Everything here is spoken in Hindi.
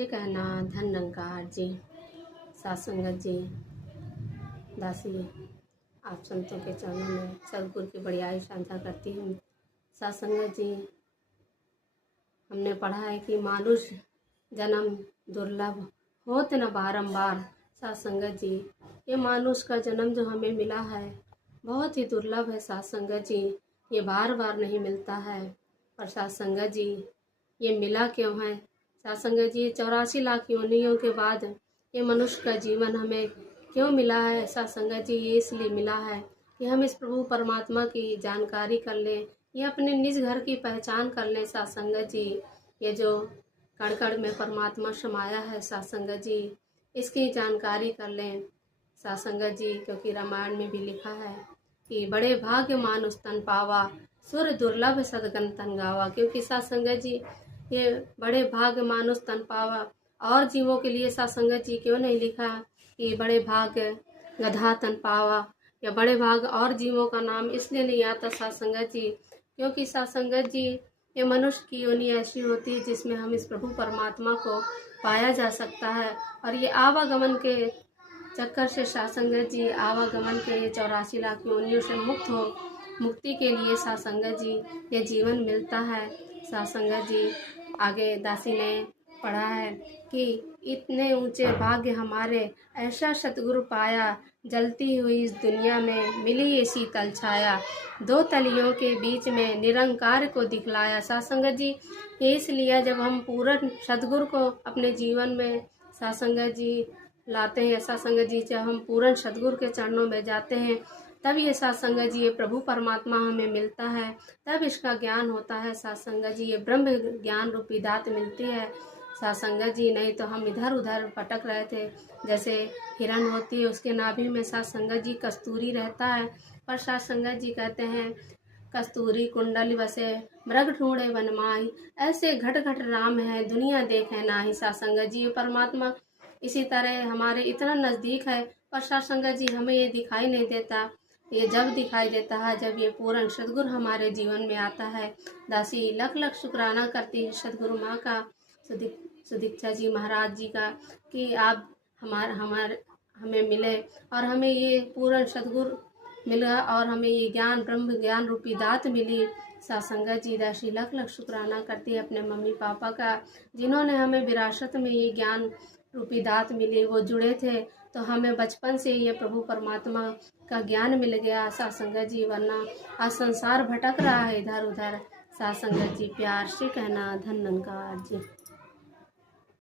से कहना धन निरंकार जी। साथ संगत जी, दासी आप संतों के चरणों में सदगुरु की बड़ाई साझा करती हूँ। साथ संगत जी, हमने पढ़ा है कि मानुष जन्म दुर्लभ होत न बारंबार। साथ संगत जी, ये मानुष का जन्म जो हमें मिला है बहुत ही दुर्लभ है। साथ संगत जी, ये बार बार नहीं मिलता है। और साथ संगत जी, ये मिला क्यों है? साथ संगत जी, 84 लाख योनियों के बाद ये मनुष्य का जीवन हमें क्यों मिला है? साथ संगत जी, ये इसलिए मिला है कि हम इस प्रभु परमात्मा की जानकारी कर लें, ये अपने निज घर की पहचान कर लें। साथ संगत जी, ये जो कण कण में परमात्मा समाया है साथ संगत जी, इसकी जानकारी कर लें। साथ संगत जी, क्योंकि रामायण में भी लिखा है कि बड़े भाग्य मानुष तन पावा, सुर दुर्लभ सदगन तन गावा। क्योंकि साथ संगत जी, ये बड़े भाग्य मानुष तन पावा, और जीवों के लिए साथ संगत जी क्यों नहीं लिखा कि बड़े भाग्य गधा तन पावा, या बड़े भाग और जीवों का नाम इसलिए नहीं आता साथ संगत जी, क्योंकि साथ संगत जी, ये मनुष्य की योनि ऐसी होती है जिसमें हम इस प्रभु परमात्मा को पाया जा सकता है। और ये आवागमन के चक्कर से साथ संगत जी, आवागमन के 84 लाख योनियों से मुक्ति के लिए साथ संगत जी ये जीवन मिलता है। साथ संगत जी, आगे दासी ने पढ़ा है कि इतने ऊंचे भाग्य हमारे, ऐसा सतगुरु पाया, जलती हुई इस दुनिया में मिली ये शीतल छाया, दो तलियों के बीच में निरंकार को दिखलाया। साथ संगत जी, ये इसलिए जब हम पूर्ण सतगुरु को अपने जीवन में साथ संगत जी लाते हैं, साथ संगत जी जब हम पूर्ण सतगुरु के चरणों में जाते हैं, तब ये साथ संगत जी ये प्रभु परमात्मा हमें मिलता है, तब इसका ज्ञान होता है। साथ संगत जी, ये ब्रह्म ज्ञान रूपी दात मिलती है साथ संगत जी। नहीं तो हम इधर उधर भटक रहे थे। जैसे हिरण होती है, उसके नाभि में साथ संगत जी कस्तूरी रहता है, पर साथ संगत जी कहते हैं कस्तूरी कुंडल वसे मृग ढूंढे वनमाही, ऐसे घट घट राम है दुनिया देखे नाही। साथ संगत जी, ये परमात्मा इसी तरह हमारे इतना नज़दीक है, पर साथ संगत जी हमें ये दिखाई नहीं देता। ये जब दिखाई देता है जब ये पूर्ण सदगुरु हमारे जीवन में आता है। दासी लख लख शुक्राना करती है सदगुरु माँ का, सुदीक्षा जी महाराज जी का, कि आप हमें मिले और हमें ये पूर्ण सदगुरु मिला और हमें ये ज्ञान ब्रह्म ज्ञान रूपी दात मिली। साथ संगत जी, दासी लख लख शुक्राना करती है अपने मम्मी पापा का, जिन्होंने हमें विरासत में ये ज्ञान रूपी दात मिली। वो जुड़े थे तो हमें बचपन से ये प्रभु परमात्मा का ज्ञान मिल गया साथ संगत जी, वरना आज संसार भटक रहा है इधर उधर। साथ संगत जी, प्यार से कहना धन निरंकार जी।